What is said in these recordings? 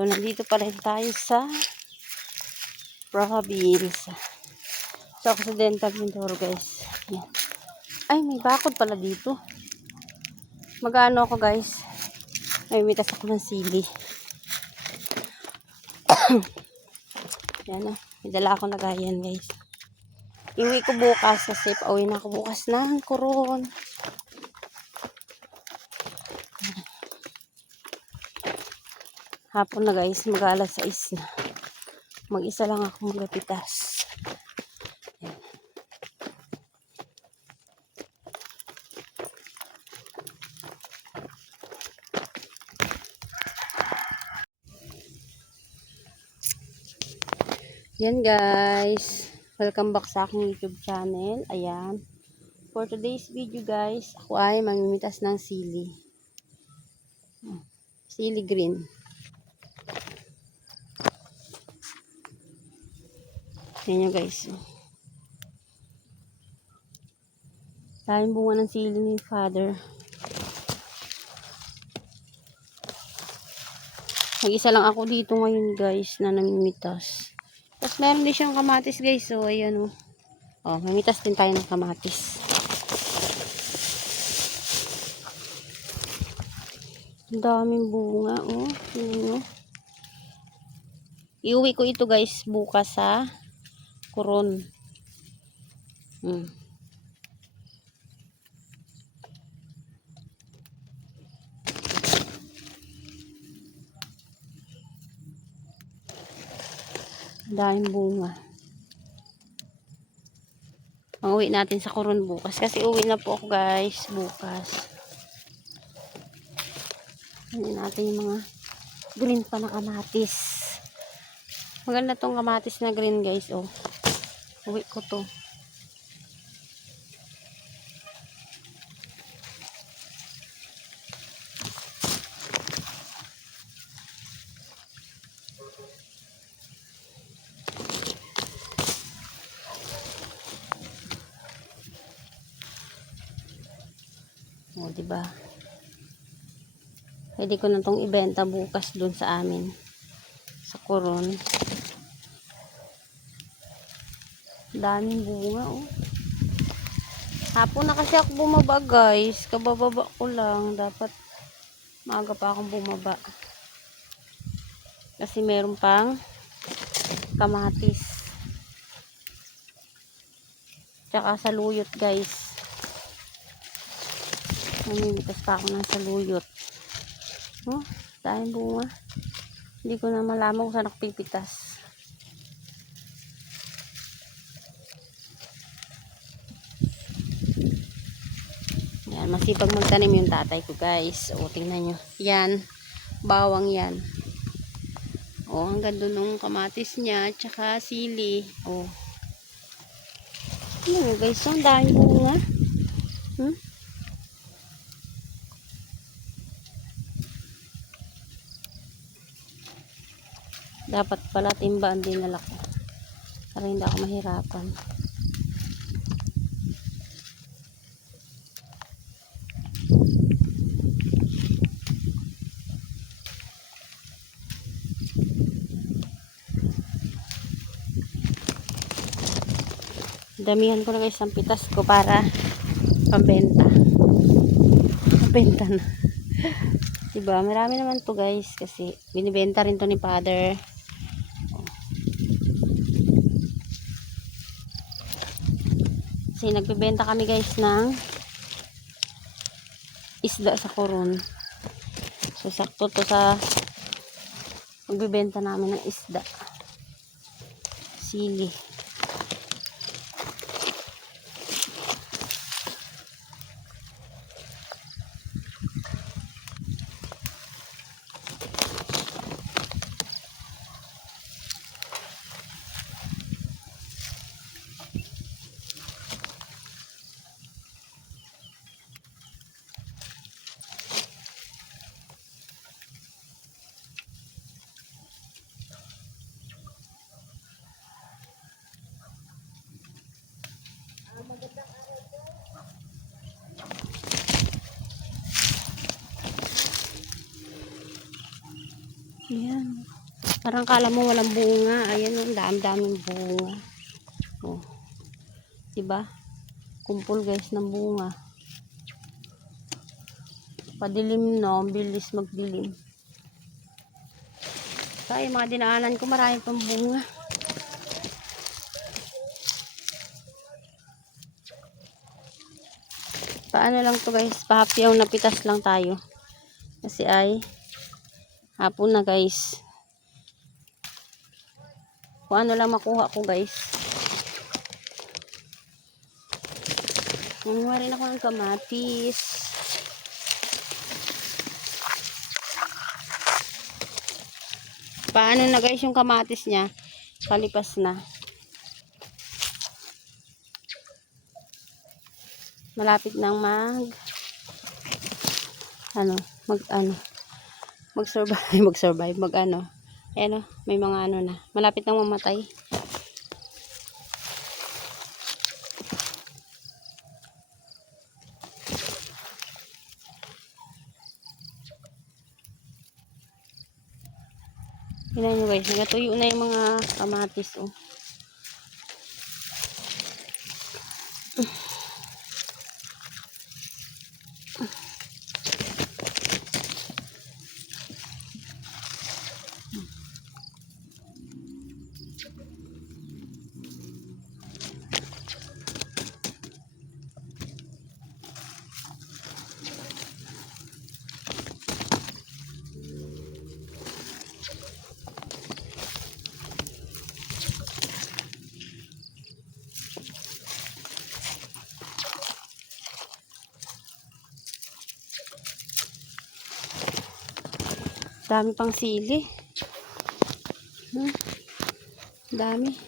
So, nandito pa rin tayo sa province. So, Occidental Mindoro, guys. Yan. Ay, may bakod pala dito. Mag-ano ako, guys. May mitas ako ng sili. Yan, may dala ako lagayan, guys. Iwi ko bukas kasi pauwi na ako bukas ng Coron. Hapon na, guys, mag-alas 6 na. Mag-isa lang ako magpitas. Yan, guys. Welcome back sa aking YouTube channel. Ayan. For today's video, guys, ako ay mamimitas ng sili. Sili green. Yan yun, guys. Tayong bunga ng sili ni Father. Mag-isa lang ako dito ngayon, guys, na namimitas. Tapos meron din siyang kamatis, guys. So, ayan o. Oh, mamitas din tayo ng kamatis. Ang daming bunga, oh. Ayan, oh. Iuwi ko ito, guys, bukas sa Coron. Daming bunga. Ang uwi natin sa Coron bukas. Kasi uwi na po ako, guys, bukas. Hindi natin yung mga green pa na kamatis. Maganda tong kamatis na green, guys, oh. Uwi ko to. O, diba? Pwede ko na itong ibenta bukas dun sa amin. Sa Coron. Daming bunga, oh. Hapon na kasi ako bumaba, guys. Kabababa ko lang. Dapat maaga pa akong bumaba. Kasi meron pang kamatis. Tsaka saluyot, guys. Namimitas pa ako ng saluyot. Oh, daming bunga. Hindi ko na malaman kung saan ako pipitas. Yan, masipag magtanim yung tatay ko, guys. O, tingnan nyo. Yan, bawang yan. O, hanggang doon yung kamatis niya, tsaka sili. O. Ano, guys, ang daming bunga. Dapat pala timbaan din nila ko para hindi ako mahirapan. Damihan ko na, guys, ang pitas ko para pambenta. Pambenta na. Diba? Marami naman to, guys, kasi binibenta rin to ni Father. Kasi nagbibenta kami, guys, ng isda sa Coron. So, sakto to sa magbibenta namin ng isda. Sili. Ayan. Parang kala mo walang bunga. Ayan, ang dami-daming bunga. Oh, diba? Kumpul guys ng bunga. Padilim no, bilis magdilim. Kaya mga dinaanan ko marami pang bunga. Paano lang to guys, pahapyaw na pitas lang tayo. Kasi ay hapon na guys. Kung ano lang makuha ko guys. Nanguha rin ako ng kamatis. Paano na guys yung kamatis niya? Palipas na. Malapit nang mag-survive, ayan o, may mga ano na, malapit nang mamatay. Tingnan nyo guys, nagatuyo na yung mga kamatis oh. Dami pang sili. Daming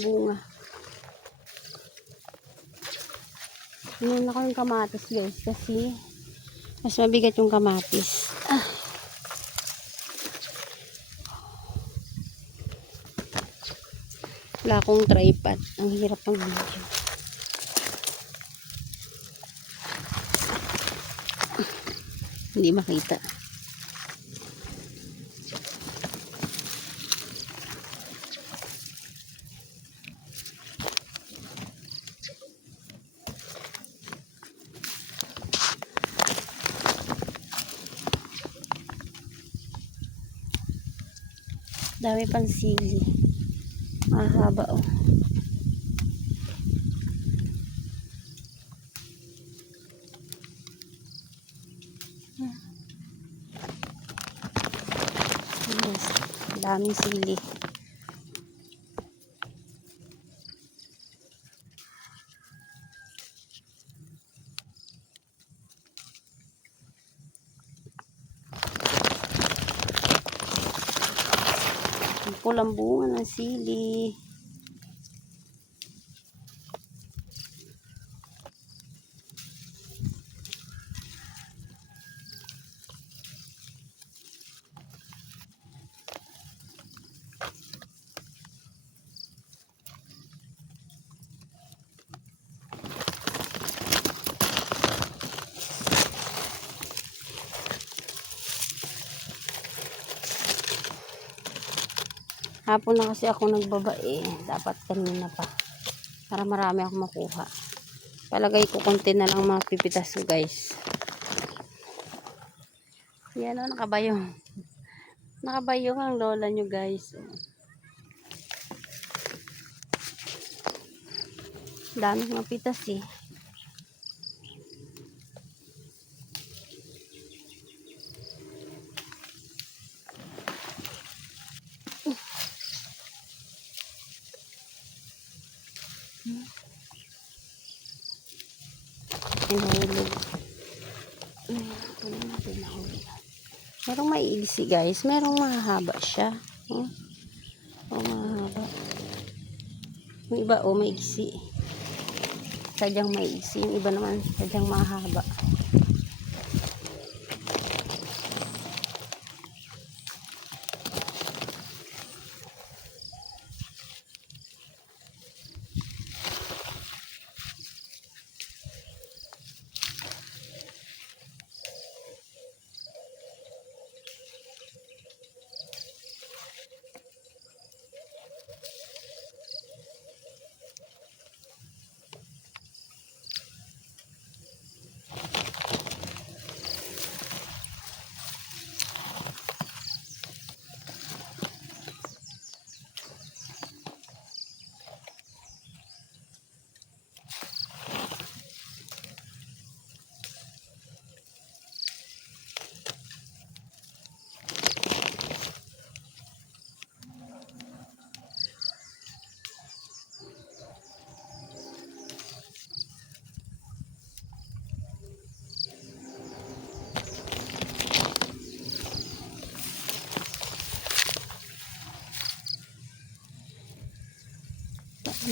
bunga. Inuuna ko yung kamatis guys kasi mas mabigat yung kamatis. Wala akong tripod. Ang hirap ng video. Hindi makita. Dami pang sili. Mahaba oh. Yes, daming sili. Ang pulang bunga ng sili. Hapon na kasi ako nagbaba eh. Dapat kanina pa. Para marami akong makuha. Palagay ko konti na lang mapipitas ko guys. Yan o, nakabayong. Nakabayong ang lola nyo guys. Daming mapitas eh. Nahulog. Merong maiigsi guys. Merong mahahaba siya. Oh, mahahaba. Yung iba maigsi. Sadyang maigsi. Yung iba naman sadyang mahahaba.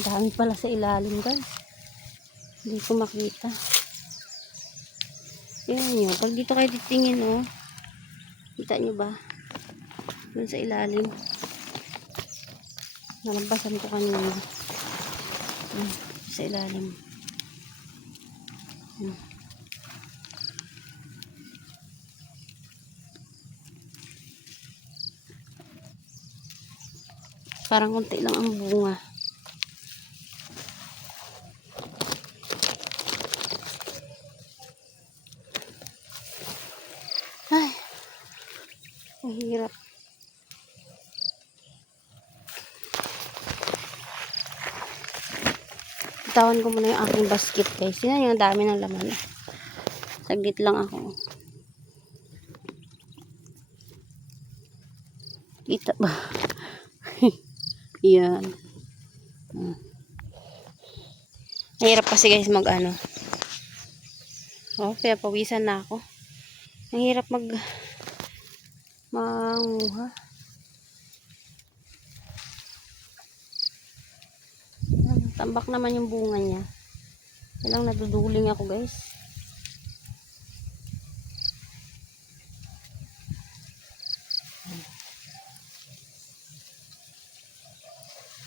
Ang dami pala sa ilalim guys. Hindi ko makita. Tingnan nyo. Pag dito kayo titingin oh. Kita nyo ba? Doon sa ilalim. Nalampasan ko kanina. Sa ilalim. Parang konti lang ang bunga. Ay, mahirap. Bitawan ko muna yung aking basket guys. Yan yung dami ng laman. Saglit lang ako. Kita ba? Yan. Mahirap kasi guys mag Oh, kaya pawisan na ako. Ang hirap manguha. Tambak naman yung bunga niya. Kailang naduduling ako guys.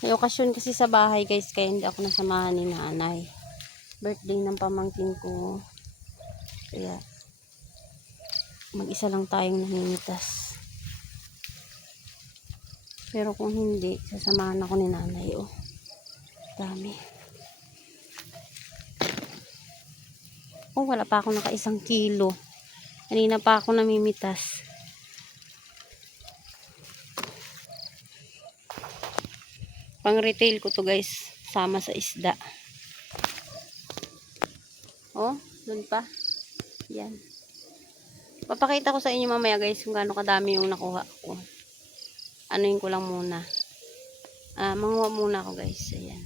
May okasyon kasi sa bahay guys, kaya hindi ako nasamahan ni nanay. Birthday ng pamangkin ko. Kaya mag-isa lang tayong namimitas. Pero kung hindi, sasamahan ako ni nanay. Oh, dami. Oh, wala pa ako naka 1 kilo. Kanina pa ako namimitas. Pang retail ko to guys, sama sa isda. Oh, dun pa. Yan. Papakita ko sa inyo mamaya guys kung gaano kadami yung nakuha ko. Anuin ko lang muna. Manguha muna ako guys. Ayan.